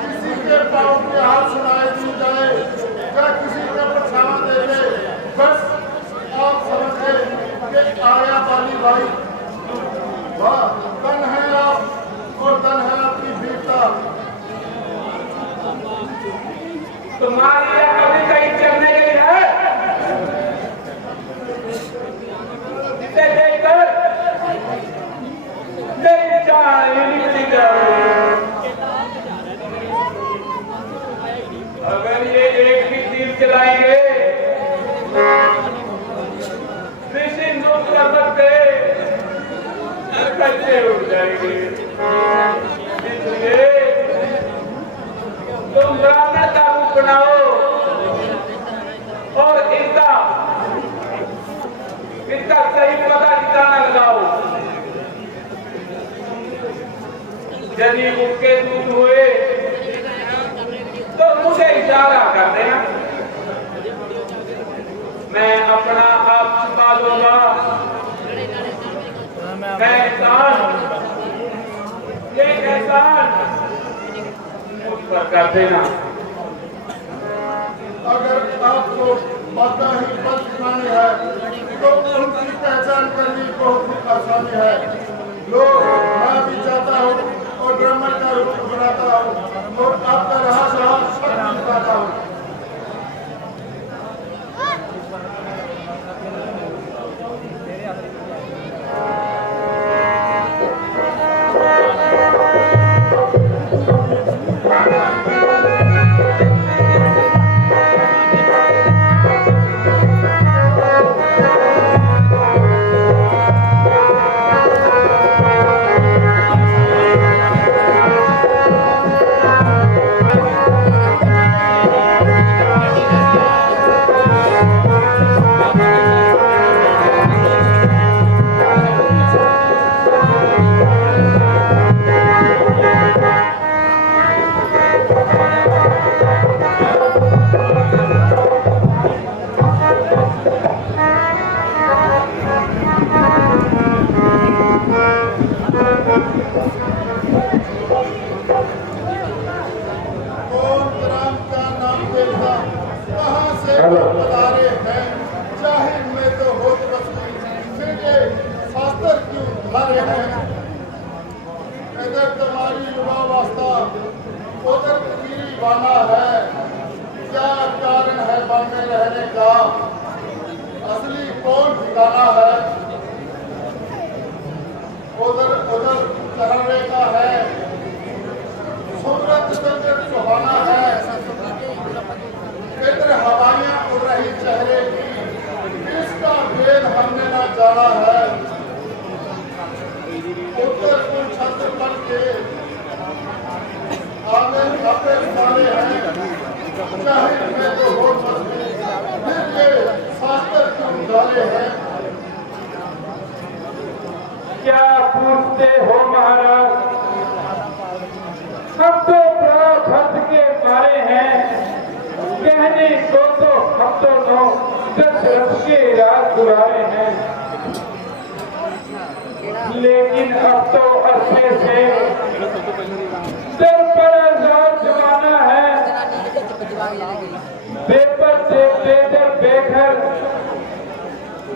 किसी के पाँव की हाथ सुनाई दी जाए या किसी के परछावा दे दे, बस आप समझे कि आया वाली भाई वाह, धन है आप और धन है आपकी वीरता। तुम्हारी कभी कहीं चलने के लिए है, जिसे देखकर मेरी जान निकली जाए। अगर ये एक भी तीर चलाएंगे कच्चे उड़ जाएंगे। इसलिए तुम ब्राह्मण का रूप बनाओ और इसका सही पता ठिकाना लगाओ। यदि उसके दूध हुए तो मुझे इशारा कर देना, मैं अपना आप छुपा लूंगा। मैं एहसान मुझ पर कर देना। अगर आपको माता ही पद दिखानी है तो उनकी पहचान करनी बहुत आसानी है। लोग मैं भी चाहता हूँ और ब्राह्मण का रूप बनाता हूँ और आपका रहा सहा शक्ति दिखाता हूँ। इधर तुम्हारी युवावस्था उधर कबीरी बाना है, क्या कारण है बाने रहने का? असली कौन ठिकाना है? उधर उधर चढ़ने का है, सूरत चंद्र सुहाना है, इधर हवाइयां उड़ रही चेहरे की, इसका भेद हमने ना जाना है। उत्तर उन छत्र पर के आगे अपने सारे हैं, चाहे मैं तो हो सकती फिर ये शास्त्र क्यों डाले हैं? क्या पूछते हो महाराज, हम तो बड़ा खर्च के मारे हैं, कहने को तो हम तो 9-10 के रात गुजारे हैं, लेकिन अब तो अरसे से सिर पर आजाद जमाना है, पेपर से बेघर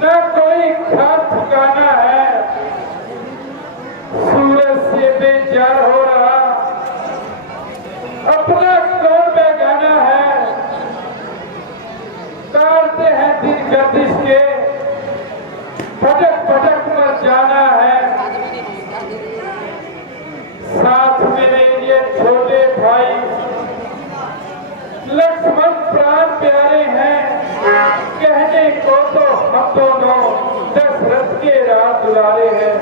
न कोई खास ठिकाना है, सूरज से बेजार हो रहा अपना कौन बेगाना है, तारते हैं दिन गर्दिश के भटक भटक कर जाना है, साथ मेरे ये छोटे भाई लक्ष्मण प्राण प्यारे हैं, कहने को तो हम दोनों दशरथ के राज दुलारे हैं।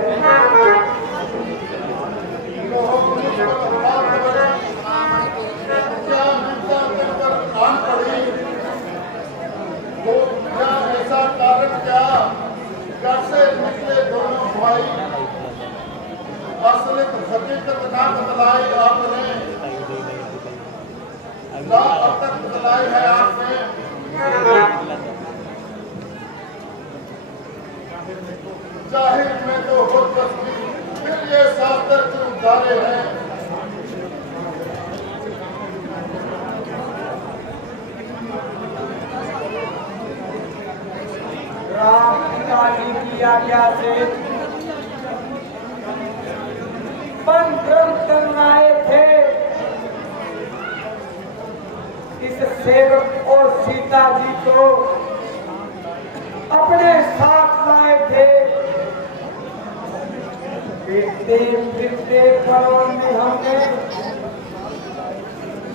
क्या ऐसा कारण क्या कैसे निकले दोनों भाई? असलियत हकीकत ना बतलाई आपने, ना अब तक बतलाई है आपने। जाहिर में तो हो सकती फिर ये शास्त्र क्यों डाले हैं? की आज्ञा से वन क्रम करवाए थे। इस सेवक और सीता जी को अपने साथ लाए थे। फिरते फिरते करोड़ में हमने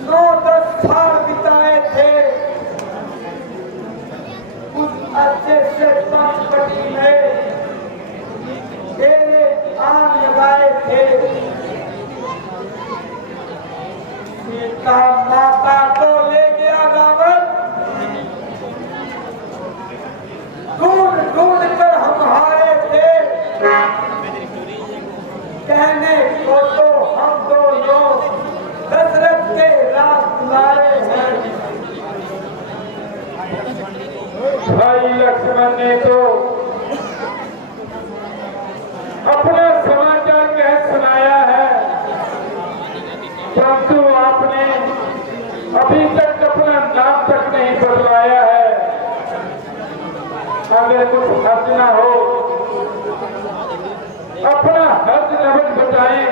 9-10 साल बिताए थे। उस अच्छे से पंचवटी में तेरे आम लगाए थे। सीता माता को ले गया रावण, ढूंढ ढूंढ कर हम हारे थे। कहने को तो हम दोनों दशरथ के राजकुमारे हैं। भाई लक्ष्मण ने तो अपना समाचार कह सुनाया है, परंतु आपने अभी तक अपना नाम तक नहीं बदलाया है। अगर कुछ हर्ज ना हो, अपना हर्ज नमज बताएं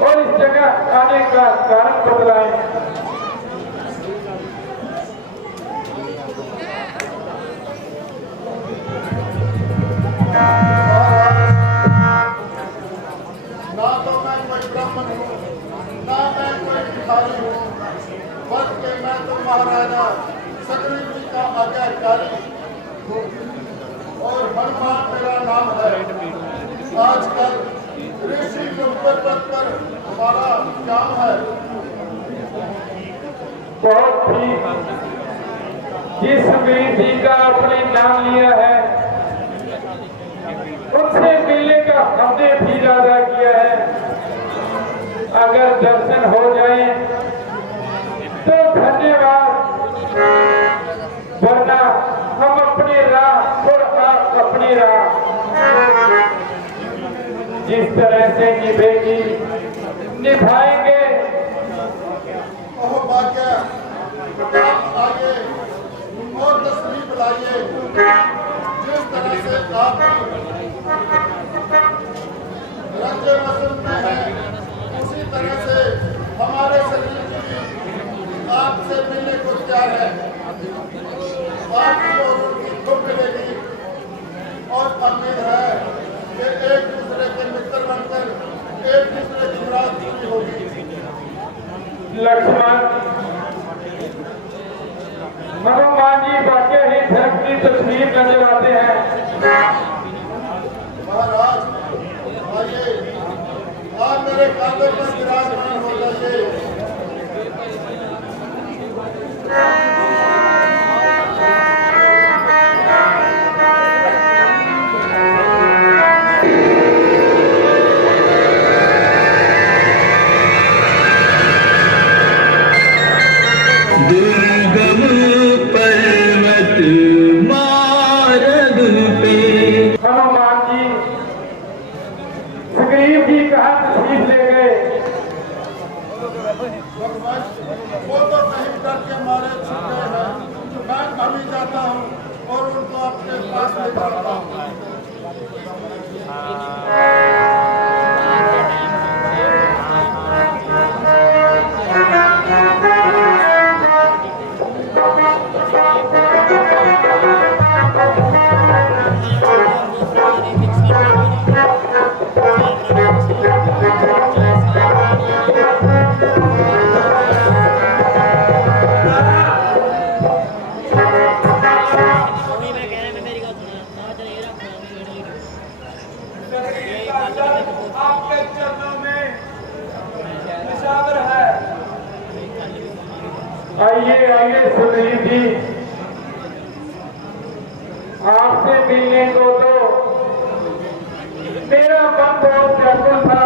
और इस जगह आने का कारण बदलाएं। ना तो मैं कोई ब्राह्मण हूँ, ना मैं कोई भिखारी हूँ, बल्कि मैं तो महाराजा सुग्रीव जी का आज्ञाकारी हूँ और हनुमान मेरा नाम है। आजकल ऋषि के पर्वत पर हमारा काम है। बहुत ठीक, जिस वीर जी का अपने नाम लिया है उनसे मिलने का हमने भी इरादा किया है। अगर दर्शन हो जाए तो धन्यवाद, वरना हम अपनी राह और आप अपनी राह जिस तरह से निभेगी निभाएंगे। ओह भाग्य, आप आइए और तस्वीर बुलाइए। जिस तरह से आप रंगे मौसम में है, उसी तरह से हमारे शरीर की आपसे मिलने को तैयार है। आपकी और उनकी खूब मिलेगी और उम्मीद है कि एक दूसरे के मित्र बनकर एक दूसरे की मुराद पूरी होगी। लक्ष्मण, हनुमान जी वाकई ही धर्म की तस्वीर नजर आते हैं। महाराज आइए, आप मेरे कांधे पर विराजमान हो जाइए। दुर्गम पर्वत मार्ग पे हनुमान जी सुग्रीव जी कहाँ तशरीफ ले गए? भगवान, वो तो कहीं डर के मारे छुपे हैं। मैं अभी जाता हूँ और उनको अपने पास ले जाता हूँ। आपके चरणों में निशावर है। आइए आइए सुग्रीव जी, आपसे मिलने को तो मेरा मन बहुत व्याकुल था।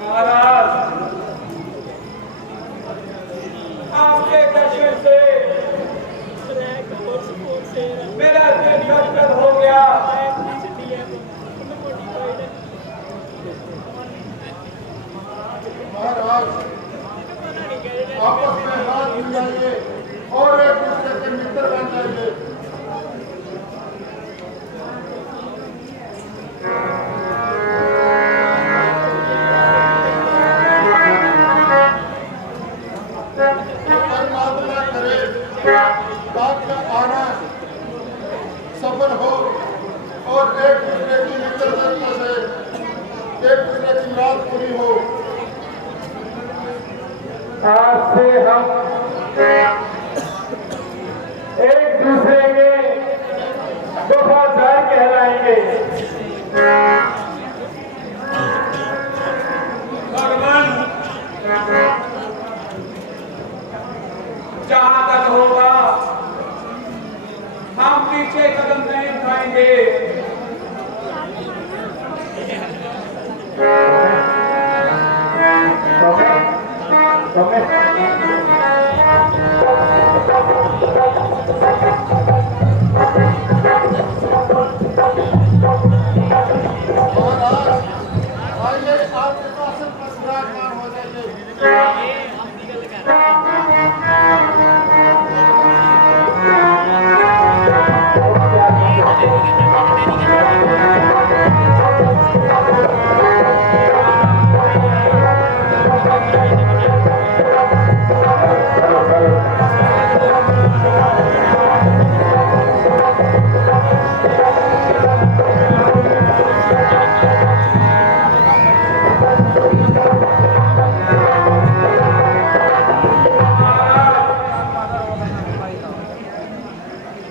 महाराज, आपके दर्शन से मेरा दिल गदगद हो गया। महाराज, आपस में हाथ मिलाइए और एक दूसरे के नहीं हो। आज से हम एक दूसरे के वफादार कहलाएंगे। भगवान जहां तक होगा हम पीछे कदम नहीं उठाएंगे। महाराज आइए आपके पास विराजमान हो जाइए।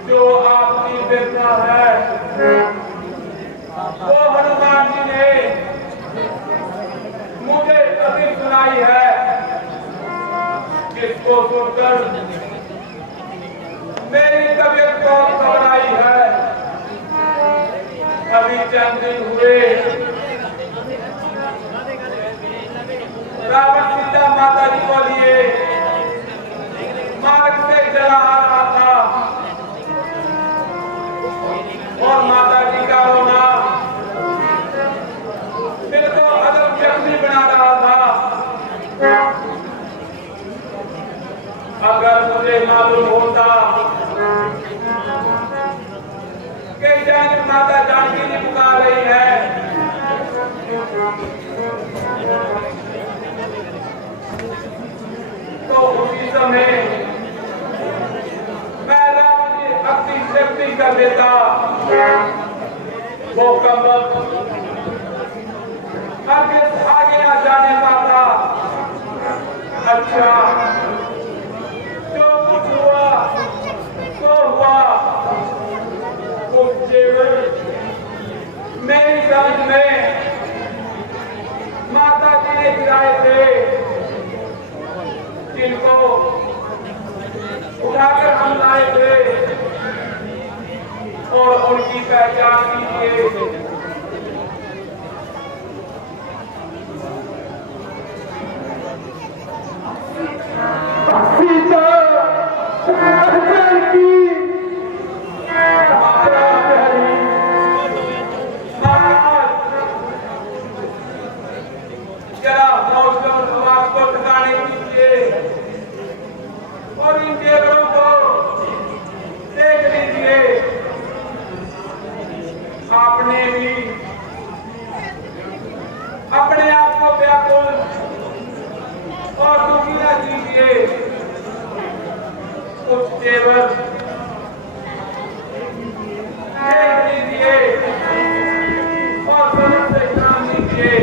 जो आपकी व्यथा है वो हनुमान जी ने मुझे कभी सुनाई है, जिसको सुनकर मेरी तबीयत बहुत घबराई है। अभी चंद दिन हुए रावण सीता माता जी को लिए मार्ग से चला आ रहा था और माता जी का रोना दिल को अदब व्यक्ति बना रहा था। अगर मुझे मालूम होता कि जान माता जानकी जी पुकार रही है तो उसी समय मैं राम की भक्ति शक्ति कर देता। वो कमर आगे ना जाने पाता। अच्छा जो कुछ हुआ तो हुआ। उस जेवर मेरी समझ में माता जी ने गिराए थे, जिनको उठाकर हम लाए थे और उनकी पहचान कीजिए। सीता जानकी जरा हौसला और समाज को ठिकाने कीजिए और इन जेवरों को देख लीजिए। आपने भी अपने आप को व्याकुल और दुखी न कीजिए। कुछ जेवर देख लीजिए और समझ से काम लीजिए।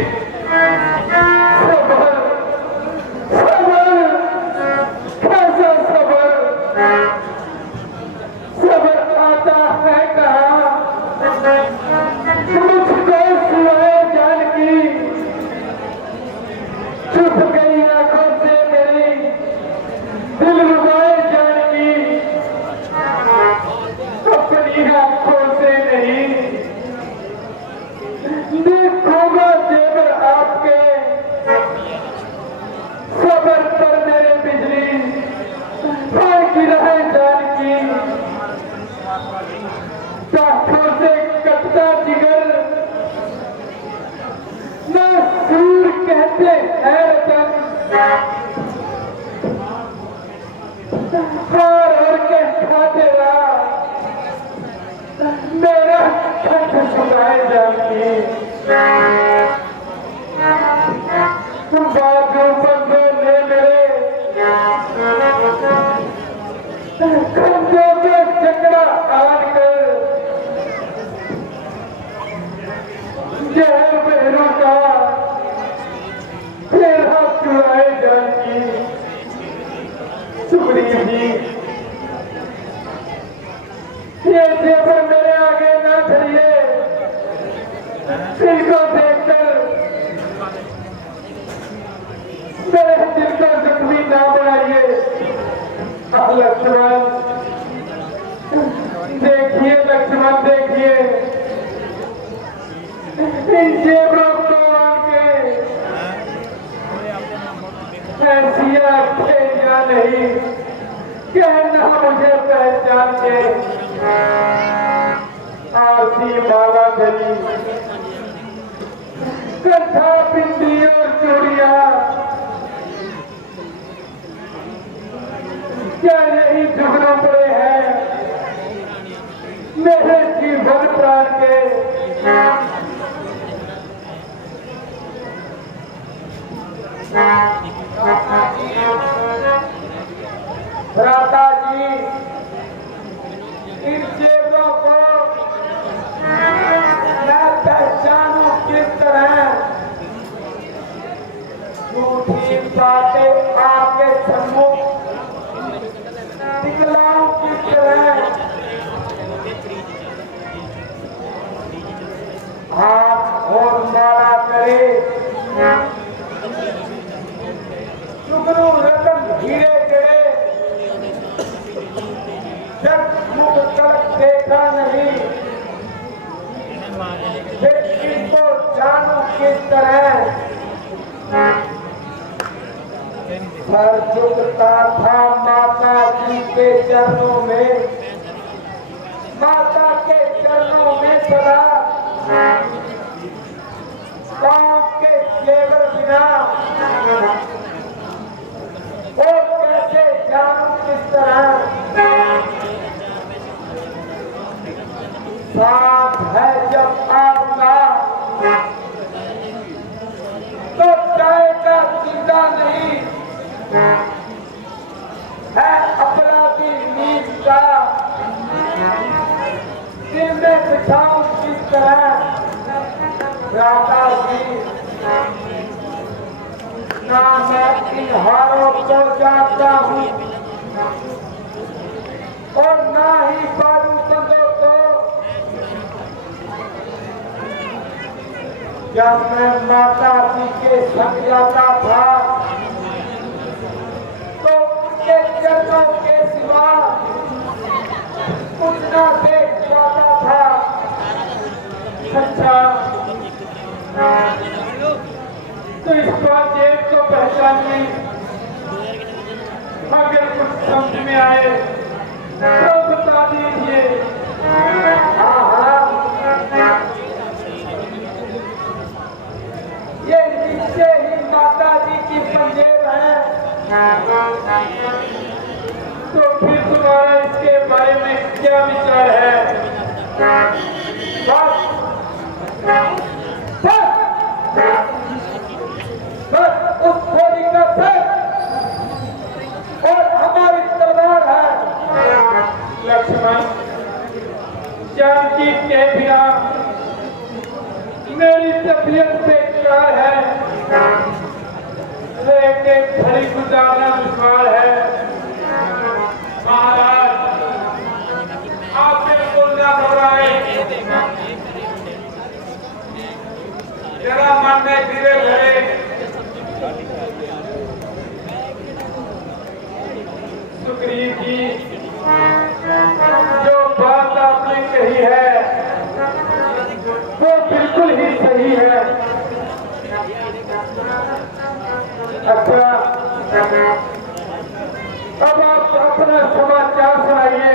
मेरा छठ सुनाए जानकी बाजू बंदो ने मेरे कंधों पे चकड़ा आन कर जहर बहरू का सुग्रीव जी, ये जेवर मेरे आगे ना धरिए, इनको देखकर मेरे दिल को जख्मी ना बनाइए। लक्ष्मण देखिए, लक्ष्मण देखिए, इन जेवरों को आके ऐसी आंखें या नहीं, कहना मुझे पहचान के आरती माला धरी, कंठा बिंदी और चूड़ियां, क्या यही जुगनों पड़े हैं मेरे जीवन प्राण के। भ्राता जी, इन जेवरों को मैं पहचानूं किस तरह? झूठी बातें आपके सम्मुख दिखलाऊं किस तरह? हाथ और मारा करे सुगनु रतन हीरे गिरे, जब मुख तक देखा नहीं, फिर इनको जानू किस तरह? सर झुकता था माता जी के चरणों में, माता के चरणों में सदा, गांव के जेवर बिना और कैसे जानूं किस तरह? साथ है जब आपका तो जाएगा जिंदा नहीं, है अपराधी नीच का दिल में बिठाऊं किस तरह? राधा जी, ना मैं इन हारों को जानता हूँ और ना ही बारू बंदों को। जब मैं माता जी के संग जाता था तो उनके चरणों के सिवा कुछ ना देख पाता था। अच्छा, तो इस बात जेब को पहचानिए, अगर कुछ समझ में आए तो बता दीजिए। ये नीचे ही माता जी की पंजेब है, तो फिर तुम्हारा इसके बारे में क्या विचार है? बस उस थोड़ी का सर और हमारी तलवार है। लक्ष्मण, जानकी के बिना मेरी तबीयत बेकार है, एक घड़ी गुजारना दुश्वार है। महाराज, आप बिल्कुल न घबराए, जरा मन में धीरे धरे। सुग्रीव जी, जो बात आपने कही है वो बिल्कुल ही सही है। अच्छा, अब आप अपना समाचार सुनाइए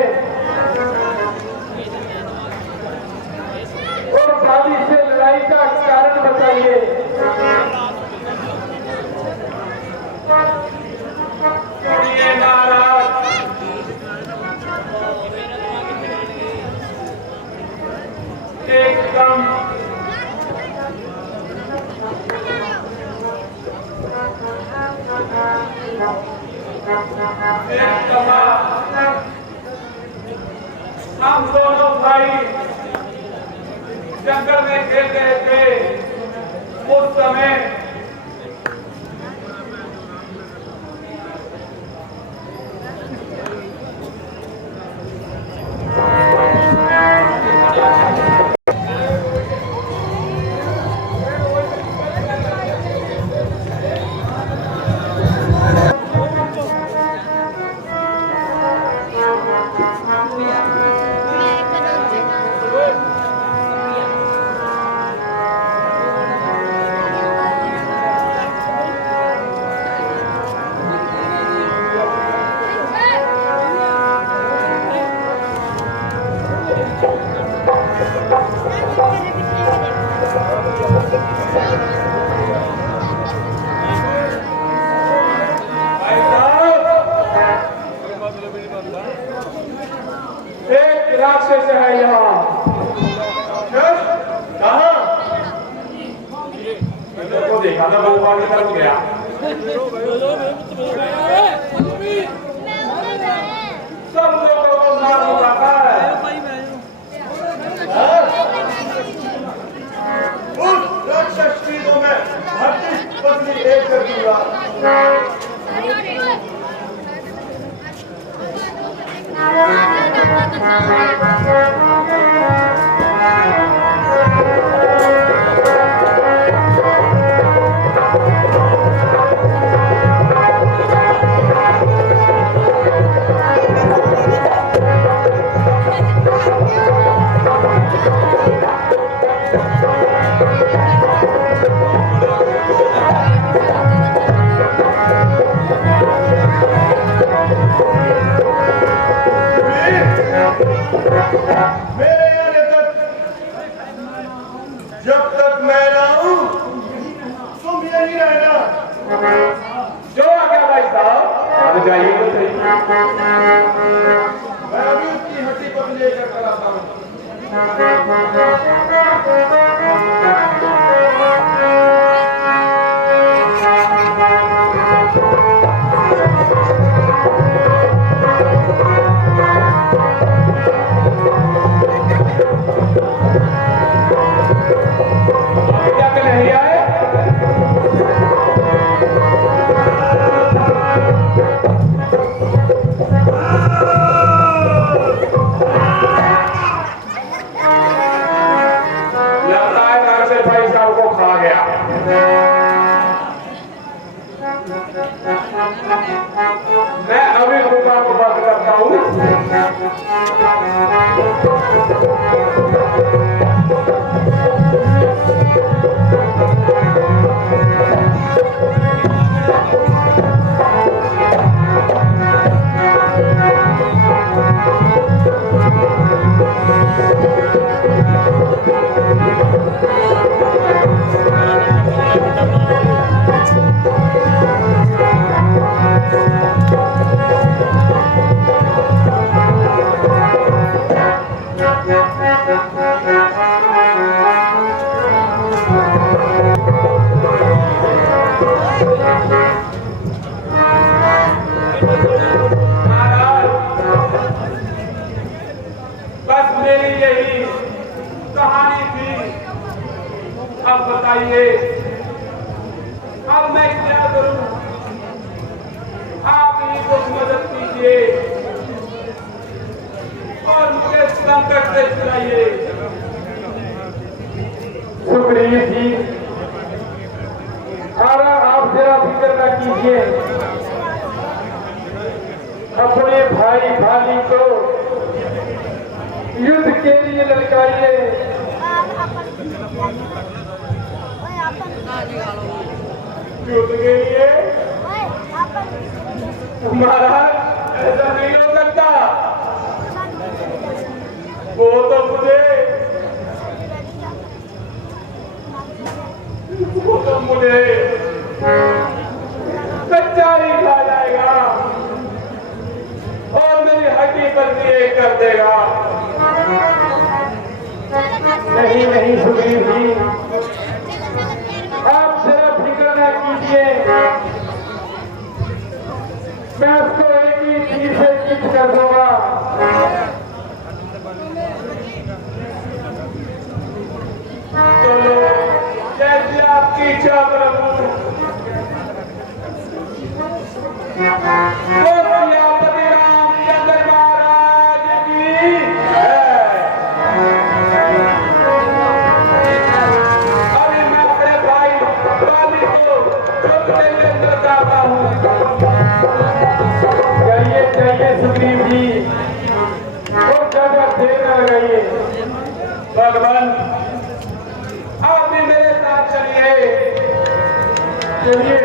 और भाभी से लड़ाई का कारण बताइए। सुनिए महाराज, एकदम हम दोनों भाई जंगल में खेल रहे थे, उस समय भाई साहब, एक राक्षस है यहाँ। कहाँ? मैंने को देखा था, वो पानी तरफ गया। सब लोगों को मालूम रखा है। उस राक्षस की तो मैं हड्डी पसली एक कर दूंगा। मेरे आने तक जब तक मैं ना हूं तुम यही रहना। जो आ गया भाई साहब, अब जाइए तो सही। मैं अभी उसकी हड्डी पसली लेकर कर आता हूं। क्या नहीं आए? लगता है राक्षस भाई साहब को खा गया। मैं अभी गुफा को बंद करता हूँ। बस मेरी यही कहानी थी। अब बताइए, अब मैं क्या करूं? आप ही कुछ मदद कीजिए और मुझे संकट से छुड़ाइए। सुग्रीव जी, आप जरा फिक्र न कीजिए, अपने भाई भाली को युद्ध के लिए ललकारिए। युद्ध के लिए? महाराज, ऐसा नहीं हो सकता। वो तो मुझे सच्चाई खा जाएगा और मेरी हड्डी पर एक कर देगा। नहीं नहीं सुग्रीव जी, आप जरा फिक्र न कीजिए, मैं उसको एक ही चीज से चित कर दूंगा। चलो, जैसे आपकी इच्छा प्रभु। सियापति रामचंद्र महाराज की जय। अभी मैं अपने भाई वाली को चुप के लिए चाहता हूँ। चाहिए सुग्रीव जी, और ज्यादा देर न लगाइए। भगवान, आप भी मेरे साथ चलिए। चलिए।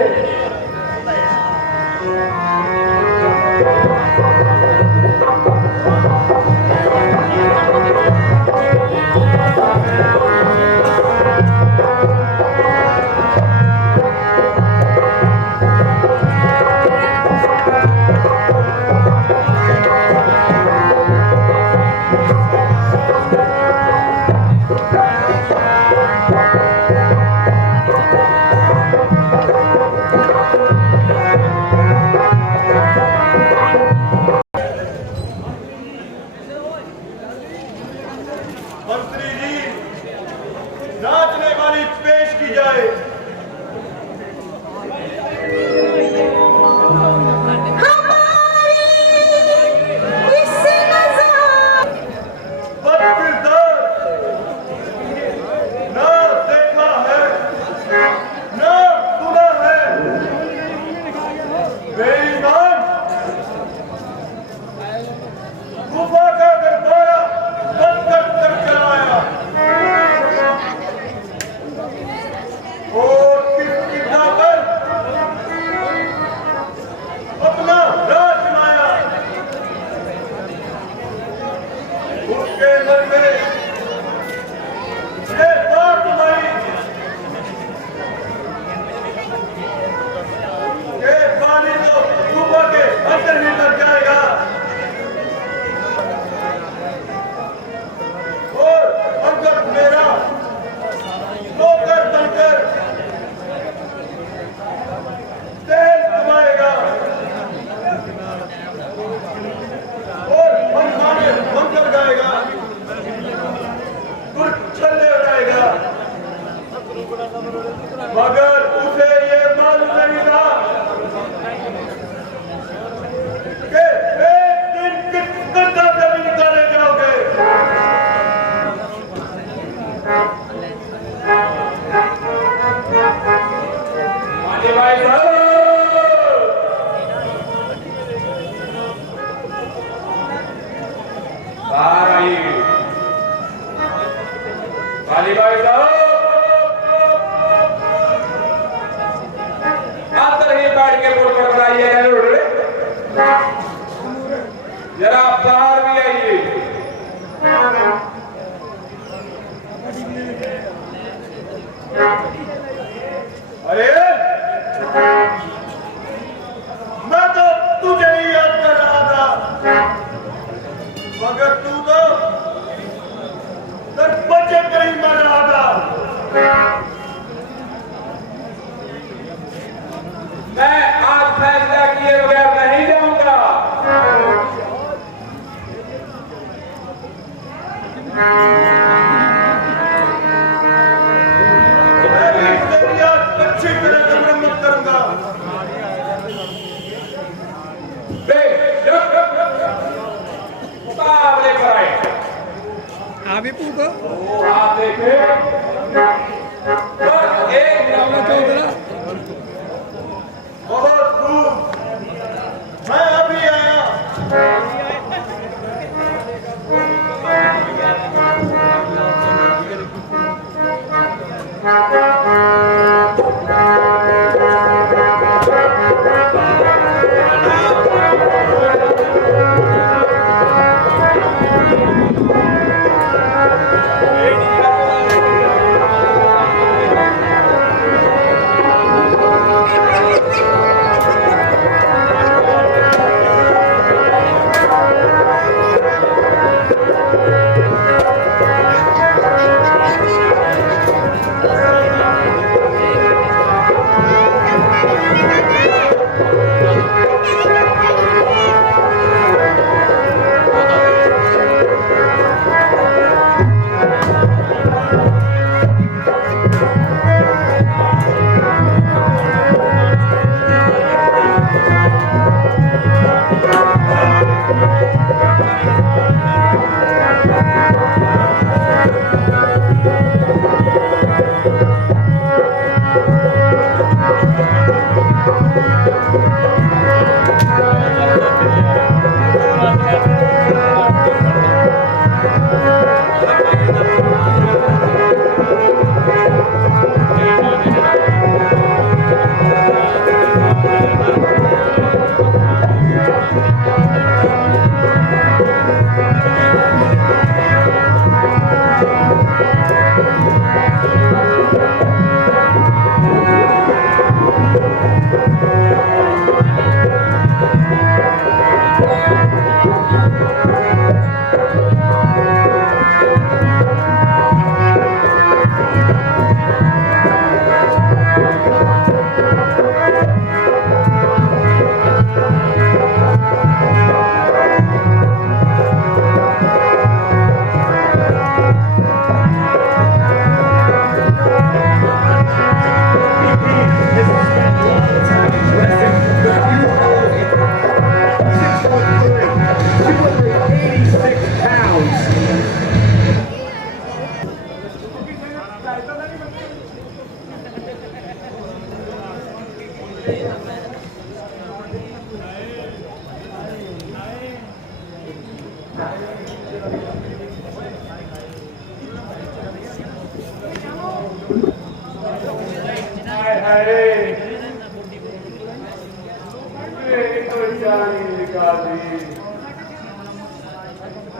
बाली भाई साहब बाहर आइए। बाली भाई साहब अंदर ही बैठ के बोल कर बताइए जरा आप बाहर भी आइए। अरे मैं तो तुझे ही याद कर रहा था, मगर तू तो बच्चे पर ही मर रहा था। मैं आज फैसला किए बगैर नहीं जाऊंगा। मैं भी तेरी आज अच्छी तरह से मरम्मत करूंगा। मुकाबले पर आए। अभी पूछो आप देखे एक बहुत खूब, मैं अभी आया।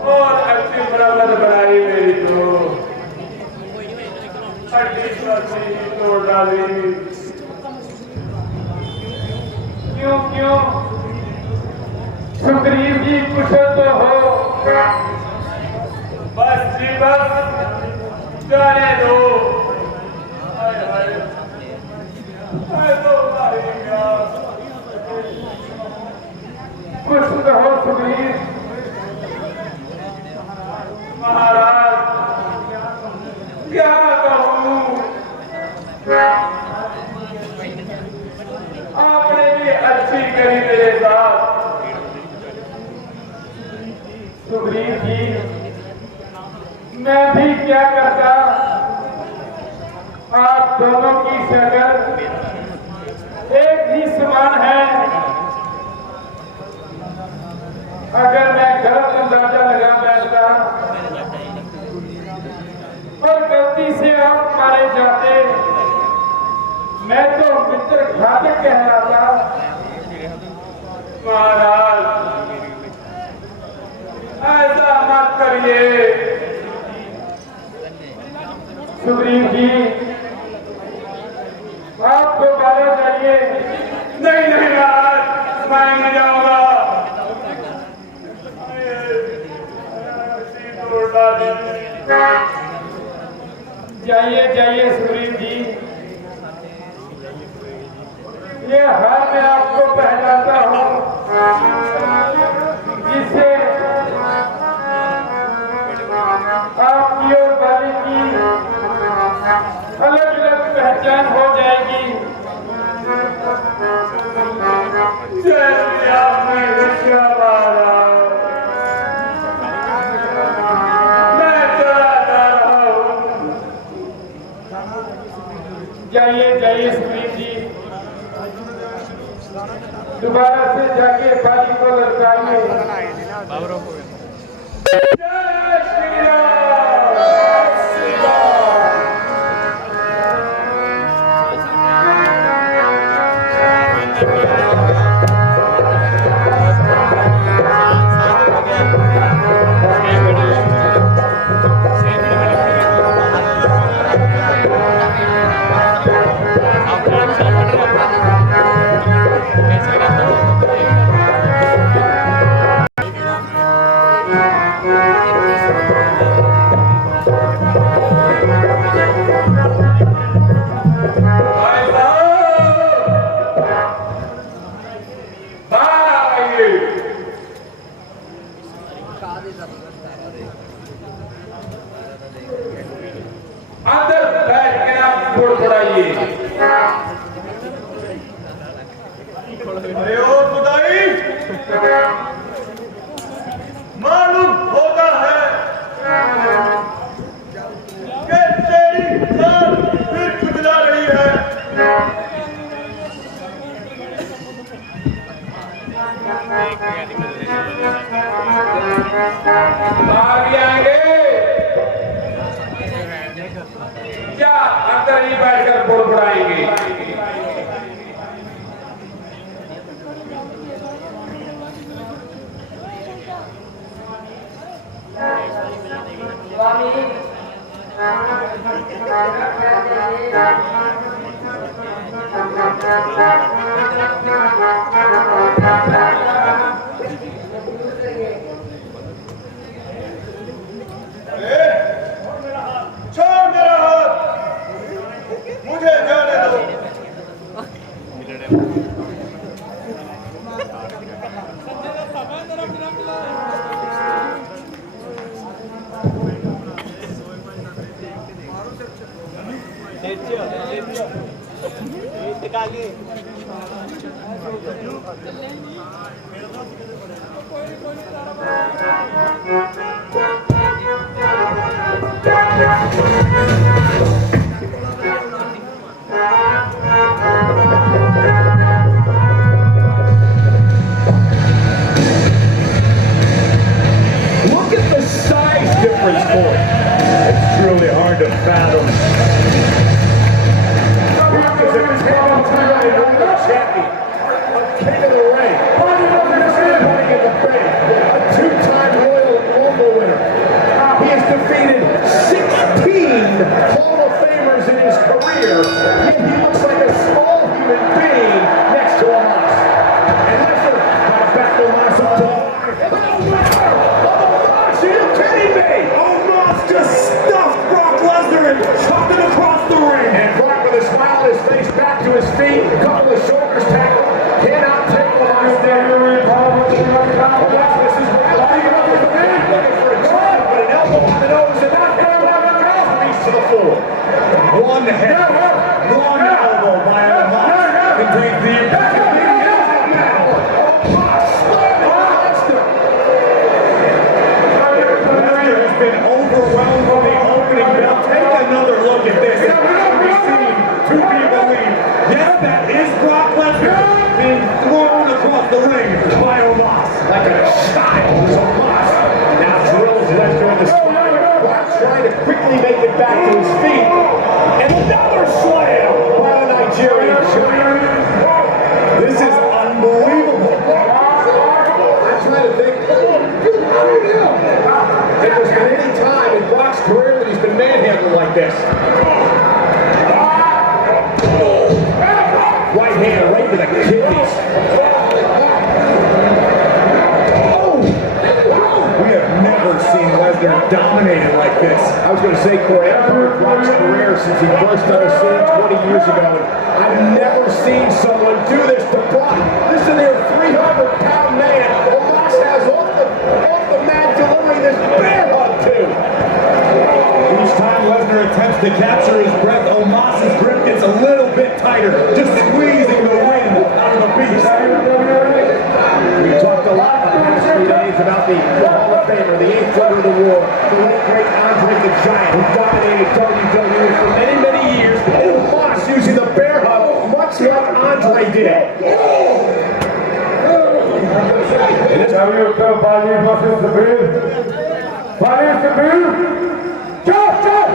और अच्छी बराबर बनाई मेरी तो हड्डी तोड़ डाली। क्यों क्यों सुग्रीव जी कुशल तो हो? बस जी बस जाने दो। कुछ कहो सुग्रीव। महाराज क्या कहूँ, आपने भी अच्छी करी मेरे साथ। सुग्रीव जी मैं भी क्या करता, आप दोनों की शक्ल कह रहा था महाराज ऐसा मत करिए। सुग्रीव जी आप दोबारा जाइए। नहीं नहीं महाराज, मैं नहीं जाऊंगा। जाइए जाइए सुग्रीव जी, ये हार मैं आपको पहनाता हूँ जिससे आपकी और बाली की अलग अलग पहचान हो जाएगी। जैसे आपने हिस्सा मारा, मैं चला जा रहा हूँ। जाइए जाइए सुग्रीव जी, दोबारा से जाके बाली को लड़काइए। जय श्री राम। अंदर बैठ के आप फुड़फुड़ाइए। अरे ओ खुदाई, मालूम होता है कि तेरी जान फिर खुदला रही है। भाग आएंगे क्या अंदर ही बैठकर फुड़फुड़ाएंगे? छोड़ मेरा हाथ, मुझे जाने दो। Look at the size difference, boy. It's truly hard to fathom. He was a 10-time world champion, a king of the ring, bodybuilding in the face, a two-time Royal Rumble winner. He has defeated 16 Hall of Famers in his career, yet he looks like a small human being next to Omos. And Lesnar has backed Omos up to are you kidding me? Omos just stuffed Brock Lesnar and chucked him across the ring. And Brock with a smile on his face back to his feet, a couple of shoulders tackled, cannot take Omos down. This is looking for a try, but an elbow on the nose and not reach to the floor. One head, one elbow by Omos. Indeed, the been overwhelmed on the opening bell. Take another look at this. It cannot be seen to be believed. Yes, that is Brock Lesnar being thrown across the ring by Omos. Like a child, Omos now drills Lesnar in the spine. Brock trying to quickly make it back to his feet. And another slam by the Nigerian giant. hand right to the kidneys. Oh! We have never seen Lesnar dominated like this. I was going to say, Corey, I've covered Brock's career since he burst on the scene 20 years ago, and I've never seen someone do this to Brock. This is their 300-pound man. Omos has off the mat delivering this bear hug to. Each time Lesnar attempts to capture his breath, Omos's grip gets a little bit tighter, just squeezing the wind out of the beast. We've talked a lot in the past 3 days about the Hall of Famer, the 8th wonder of the war, the late great Andre the Giant, who dominated WWE for many, many years. Omos using the bear hug, much like Andre did. WFL Bali versus Sabir. Bali Sabir. Chop, chop.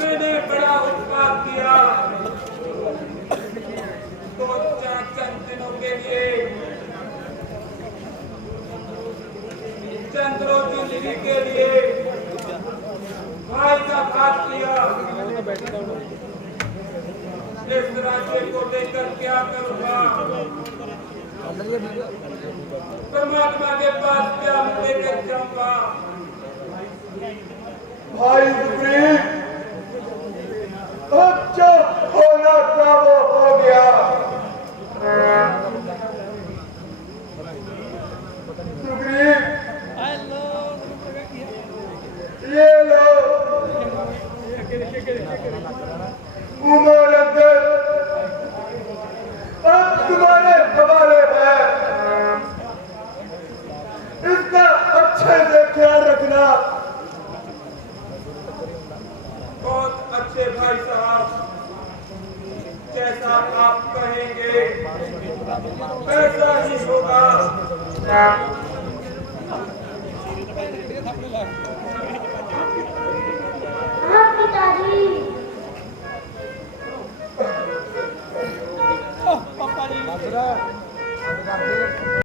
मैंने बड़ा उत्पाद किया तो चंद दिनों के लिए चंद रोजों के लिए भाई का बात किया। इस राज्य को लेकर क्या करूंगा, परमात्मा के पास क्या लेकर जाऊंगा। भाई सुग्रीव, अब जो होना था वो हो गया। सुग्रीव, ये लो उमर अंदर अब तुम्हारे हवाले है। इसका अच्छे से ख्याल रखना। बहुत अच्छे भाई साहब, जैसा आप कहेंगे वैसा ही होगा। हाँ पिताजी।